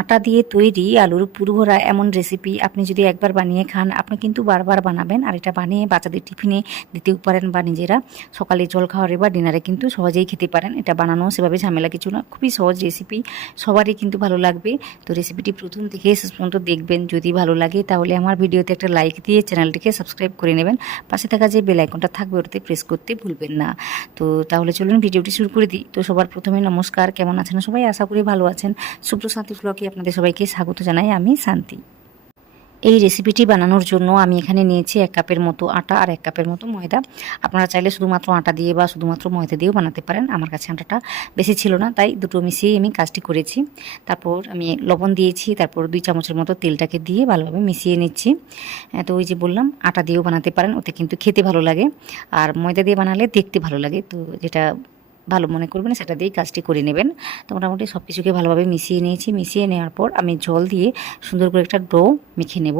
আটা দিয়ে তৈরি আলুর পুরভরা এমন রেসিপি আপনি যদি একবার বানিয়ে খান, আপনি কিন্তু বারবার বানাবেন। আর এটা বানিয়ে বাচ্চাদের টিফিনে দিতেও পারেন বা নিজেরা সকালে জল খাওয়ারে বা ডিনারে কিন্তু সহজেই খেতে পারেন। এটা বানানো সেভাবে ঝামেলা কিছু না, খুবই সহজ রেসিপি, সবারই কিন্তু ভালো লাগবে। তো রেসিপিটি প্রথম থেকে শেষ পর্যন্ত দেখবেন। যদি ভালো লাগে তাহলে আমার ভিডিওতে একটা লাইক দিয়ে চ্যানেলটিকে সাবস্ক্রাইব করে নেবেন। পাশে থাকা যে বেল আইকনটা থাকবে ওটাতে প্রেস করতে ভুলবেন না। তো তাহলে চলুন ভিডিওটি শুরু করে দিই। তো সবার প্রথমে নমস্কার, কেমন আছেন সবাই? আশা করি ভালো আছেন। শুভ্র শান্তি ব্লগে আপনাদের সবাইকে স্বাগত জানাই, আমি শান্তি। এই রেসিপিটি বানানোর জন্য আমি এখানে নিয়েছি 1 কাপের মতো আটা আর 1 কাপের মতো ময়দা। আপনারা চাইলে শুধুমাত্র আটা দিয়ে বা শুধুমাত্র ময়দা দিয়েও বানাতে পারেন। আমার কাছে আটাটা বেশি ছিল না, তাই দুটো মিশিয়ে আমি কাজটি করেছি। তারপর আমি লবণ দিয়েছি, তারপর 2 চামচের মতো তেলটাকে দিয়ে ভালোভাবে মিশিয়ে নিচ্ছি। তো ওই যে বললাম, আটা দিয়েও বানাতে পারেন, ওতে কিন্তু খেতে ভালো লাগে। আর ময়দা দিয়ে বানালে দেখতে ভালো লাগে। তো যেটা ভালো মনে করবেন সেটা দিয়েই কাজটি করে নেবেন। তো মোটামুটি সব কিছুকে ভালোভাবে মিশিয়ে নিয়েছি। মিশিয়ে নেওয়ার পর আমি জল দিয়ে সুন্দর করে একটা ডো মেখে নেব।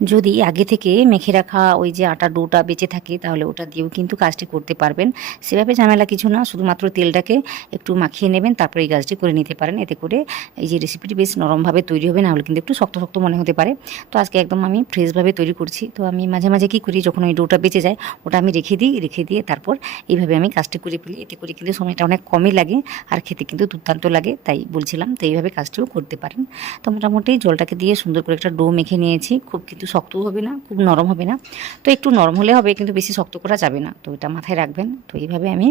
যদি আগে থেকে মেখে রাখা ওই যে আটা ডোটা বেঁচে থাকে তাহলে ওটা দিয়েও কিন্তু কাজটি করতে পারবেন। সেভাবে ঝামেলা কিছু না, শুধুমাত্র তেলটাকে একটু মাখিয়ে নেবেন, তারপরে এই কাজটি করে নিতে পারেন। এতে করে এই যে রেসিপিটি বেশ নরমভাবে তৈরি হবে, না হলে কিন্তু একটু শক্ত শক্ত মনে হতে পারে। তো আজকে একদম আমি ফ্রেশভাবে তৈরি করছি। তো আমি মাঝে মাঝে কী করি, যখন ওই ডোটা বেঁচে যায় ওটা আমি রেখে দিই, রেখে দিয়ে তারপর এইভাবে আমি কাজটি করে ফেলি। এতে করে কিন্তু সময়টা অনেক কমই লাগে আর খেতে কিন্তু দুর্দান্ত লাগে, তাই বলছিলাম। তো এইভাবে কাজটিও করতে পারেন। তো মোটামুটি জলটাকে দিয়ে সুন্দর করে একটা ডো মেখে নিয়েছি। খুব কিন্তু শক্তও হবে না, খুব নরম হবে না। তো একটু নরম হলে হবে, কিন্তু বেশি শক্ত করা যাবে না। তো এটা মাথায় রাখবেন। তো এইভাবে আমি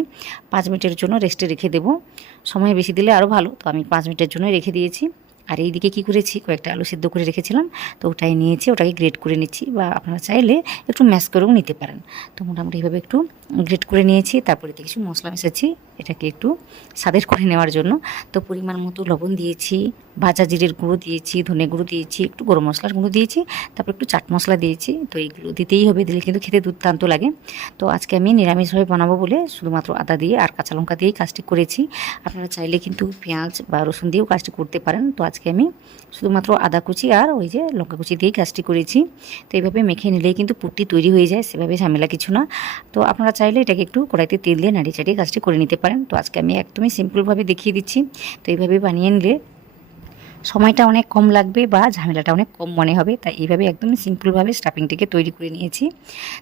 5 মিনিটের জন্য রেস্টে রেখে দেবো। সময় বেশি দিলে আরও ভালো। তো আমি 5 মিনিটের জন্য রেখে দিয়েছি। আর এইদিকে কী করেছি, কয়েকটা আলু সিদ্ধ করে রেখেছিলাম, তো ওটাই নিয়েছি, ওটাকে গ্রেট করে নিচ্ছি, বা আপনারা চাইলে একটু ম্যাশ করেও নিতে পারেন। তো মোটামুটি এইভাবে একটু গ্রেট করে নিয়েছি। তারপরে কিছু মশলা মেশাচ্ছি এটাকে একটু স্বাদের করে নেওয়ার জন্য। তো পরিমাণ মতো লবণ দিয়েছি, ভাজা জিরের গুঁড়ো দিয়েছি, ধনে গুঁড়ো দিয়েছি, একটু গরম মশলার গুঁড়ো দিয়েছি, তারপর একটু চাট মশলা দিয়েছি। তো এইগুলো দিতেই হবে, দিলে কিন্তু খেতে দুর্দান্ত লাগে। তো আজকে আমি নিরামিষভাবে বানাবো বলে শুধুমাত্র আদা দিয়ে আর কাঁচা লঙ্কা দিয়েই কাজটি করেছি। আপনারা চাইলে কিন্তু পেঁয়াজ বা রসুন দিয়েও কাজটি করতে পারেন। তো আজকে আমি শুধুমাত্র আদা কুচি আর ওই যে লঙ্কা কুচি দিয়েই কাজটি করেছি। তো এইভাবে মেখে নিলেই কিন্তু পুরটি তৈরি হয়ে যায়, সেভাবে ঝামেলা কিছু না। তো আপনারা চাইলে এটাকে একটু কড়াইতে তেল দিয়ে নাড়িয়ে চাড়িয়ে কাজটি করে নিতে পারেন। তো আজকে আমি একদমই সিম্পলভাবে দেখিয়ে দিচ্ছি। তো এইভাবে বানিয়ে নিলে সময়টা অনেক কম লাগবে বা ঝামেলাটা অনেক কম মনে হবে। তাই এইভাবে একদমই সিম্পলভাবে স্টাফিংটিকে তৈরি করে নিয়েছি।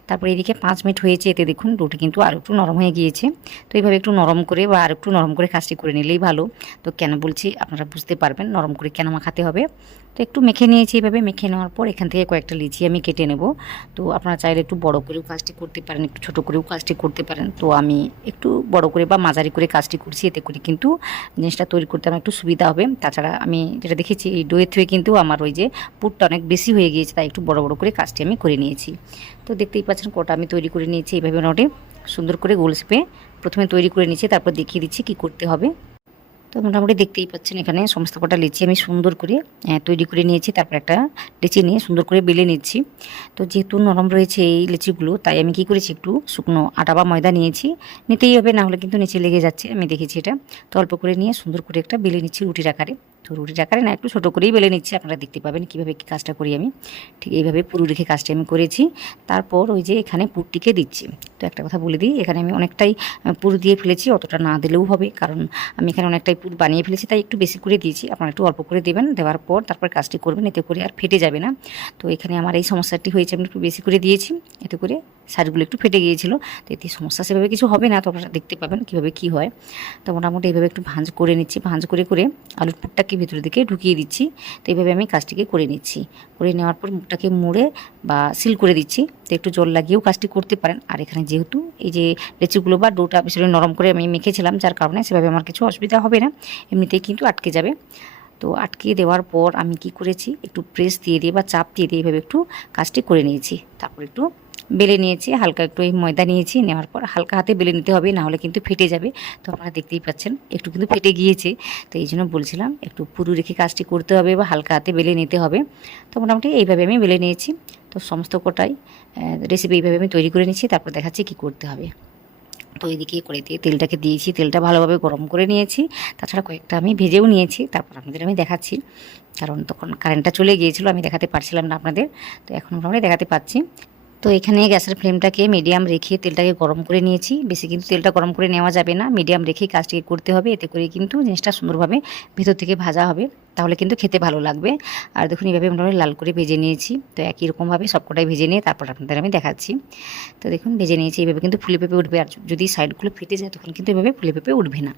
তারপর এদিকে 5 মিনিট হয়েছে, এতে দেখুন ডোটি কিন্তু আরও একটু নরম হয়ে গিয়েছে। তো এইভাবে একটু নরম করে বা আর একটু নরম করে কাজটি করে নিলেই ভালো। তো কেন বলছি আপনারা বুঝতে পারবেন নরম করে কেন মাখাতে হবে। তো একটু মেখে নিয়েছি। এভাবে মেখে নেওয়ার পর এখান থেকে কয়েকটা লিচি আমি কেটে নেব। তো আপনারা চাইলে একটু বড় করেও কাজটি করতে পারেন, একটু ছোট করেও কাজটি করতে পারেন। তো আমি একটু বড় করে বা মাঝারি করে কাজটি করছি, এতে করে কিন্তু জিনিসটা তৈরি করতে আমার একটু সুবিধা হবে। তাছাড়া আমি যেটা দেখেছি এই ডোয়ের থেকে কিন্তু আমার ওই যে পুরটা অনেক বেশি হয়ে গিয়েছে, তাই একটু বড় বড় করে কাজটি আমি করে নিয়েছি। তো দেখতেই পাচ্ছেন কটা আমি তৈরি করে নিয়েছি। এইভাবে মোটামুটি সুন্দর করে গোল শেপে প্রথমে তৈরি করে নিয়েছি, তারপর দেখিয়ে দিচ্ছি কী করতে হবে। তো মোটামুটি দেখতেই পাচ্ছেন এখানে সমস্ত কটা লিচি আমি সুন্দর করে তৈরি করে নিয়েছি। তারপর একটা লিচি নিয়ে সুন্দর করে বেলে নিচ্ছি। তো যেহেতু নরম রয়েছে এই লিচিগুলো, তাই আমি কী করেছি, একটু শুকনো আটা বা ময়দা নিয়েছি। নিতেই হবে, না হলে কিন্তু নিচে লেগে যাচ্ছে। আমি দেখেছি এটা। তো অল্প করে নিয়ে সুন্দর করে একটা বেলে নিচ্ছি রুটির আকারে। তো রুটির আকারে না, একটু ছোটো করেই বেলে নিচ্ছি। আপনারা দেখতে পাবেন কীভাবে কী কাজটা করি আমি। ঠিক এইভাবে পুরো রেখে কাজটা আমি করেছি। তারপর ওই যে এখানে পুরটিকে দিচ্ছি। তো একটা কথা বলে দিই, এখানে আমি অনেকটাই পুর দিয়ে ফেলেছি, অতটা না দিলেও হবে, কারণ আমি এখানে অনেকটাই পুর বানিয়ে ফেলেছি, তাই একটু বেশি করে দিয়েছি। আপনারা একটু অল্প করে দেবেন, দেওয়ার পর তারপর কাজটি করবেন, এতে করে আর ফেটে যাবে না। তো এখানে আমার এই সমস্যাটি হয়েছে, আমি একটু বেশি করে দিয়েছি, এতে করে সাইডগুলো একটু ফেটে গিয়েছিলো। তো এতে সমস্যা সেভাবে কিছু হবে না। তো আপনারা দেখতে পাবেন কীভাবে কী হয়। তো মোটামুটি এইভাবে একটু ভাঁজ করে নিচ্ছি। ভাঁজ করে করে আলুর পুরটাকে ভিতরের দিকে ঢুকিয়ে দিচ্ছি। তো এইভাবে আমি কাজটিকে করে নিচ্ছি। করে নেওয়ার পর মুখটাকে মুড়ে বা সিল করে দিচ্ছি। তো একটু জল লাগিয়েও কাজটি করতে পারেন। আর এখানে যেহেতু এই যে লেচিগুলো বা ডোটা বেশি নরম করে আমি মেখেছিলাম, যার কারণে সেভাবে আমার কিছু অসুবিধা হবে না, এমনিতেই কিন্তু আটকে যাবে। তো আটকে দেওয়ার পর আমি কি করেছি, একটু প্রেস দিয়ে দিয়ে বা চাপ দিয়ে দিয়ে এইভাবে একটু কাজটি করে নিয়েছি। তারপর একটু বেলে নিয়েছি, হালকা একটু এই ময়দা নিয়েছি। নেওয়ার পর হালকা হাতে বেলে নিতে হবে, না হলে কিন্তু ফেটে যাবে। তো আপনারা দেখতেই পাচ্ছেন একটু কিন্তু ফেটে গিয়েছে। তো এই জন্য বলছিলাম একটু পুরু রেখে কাজটি করতে হবে বা হালকা হাতে বেলে নিতে হবে। তো মোটামুটি এইভাবে আমি বেলে নিয়েছি। তো সমস্ত কোটাই রেসিপি এইভাবে আমি তৈরি করে নিচ্ছি। তারপর দেখাচ্ছি কী করতে হবে। তো এদিকে কড়াইতে তেলটাকে দিয়েছি, তেলটা ভালোভাবে গরম করে নিয়েছি। তাছাড়া কয়েকটা আমি ভেজেও নিয়েছি, তারপর আপনাদের আমি দেখাচ্ছি, কারণ তখন কারেন্টটা চলে গিয়েছিলো, আমি দেখাতে পারছিলাম না আপনাদের। তো এখন মোটামুটি দেখাতে পাচ্ছি। তো এখানে গ্যাসের ফ্লেমটাকে মিডিয়াম রেখে তেলটাকে গরম করে নিয়েছি। বেশি কিন্তু তেলটা গরম করে নেওয়া যাবে না, মিডিয়াম রেখেই কাজটিকে করতে হবে, এতে করে কিন্তু জিনিসটা সুন্দরভাবে ভেতর থেকে ভাজা হবে। তাহলে কিন্তু খেতে ভালো লাগবে। আর দেখুন এইভাবে মোটামুটি লাল করে ভেজে নিয়েছি। তো একই রকমভাবে সবকটাই ভেজে নিয়ে তারপর আপনাদের আমি দেখাচ্ছি। তো দেখুন ভেজে নিয়েছি, এইভাবে কিন্তু ফুলে পেঁপে উঠবে। আর যদি সাইডগুলো ফেটে যায় তখন কিন্তু এভাবে ফুলে পেঁপে উঠবে না।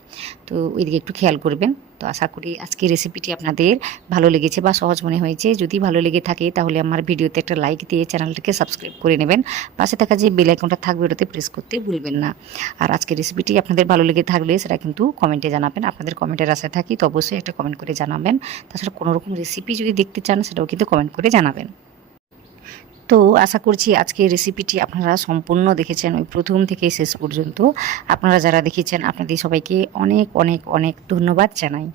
তো ওইদিকে একটু খেয়াল করবেন। তো আশা করি আজকের রেসিপিটি আপনাদের ভালো লেগেছে বা সহজ মনে হয়েছে। যদি ভালো লেগে থাকে তাহলে আমার ভিডিওতে একটা লাইক দিয়ে চ্যানেলটাকে সাবস্ক্রাইব করে নেবেন। পাশে থাকা যে বেল আইকনটা থাকবে ওটাতে প্রেস করতে ভুলবেন না। আর আজকের রেসিপিটি আপনাদের ভালো লেগে থাকলে সেটা কিন্তু কমেন্টে জানাবেন। আপনাদের কমেন্টের আশায় থাকি, তো অবশ্যই একটা কমেন্ট করে জানাবেন। তাছাড়া কোনো রকম রেসিপি যদি দেখতে চান সেটাও কিন্তু কমেন্ট করে জানাবেন। তো আশা করছি আজকের রেসিপিটি আপনারা সম্পূর্ণ দেখেছেন, ওই প্রথম থেকে শেষ পর্যন্ত। আপনারা যারা দেখেছেন আপনাদের সবাইকে অনেক অনেক অনেক ধন্যবাদ জানাই।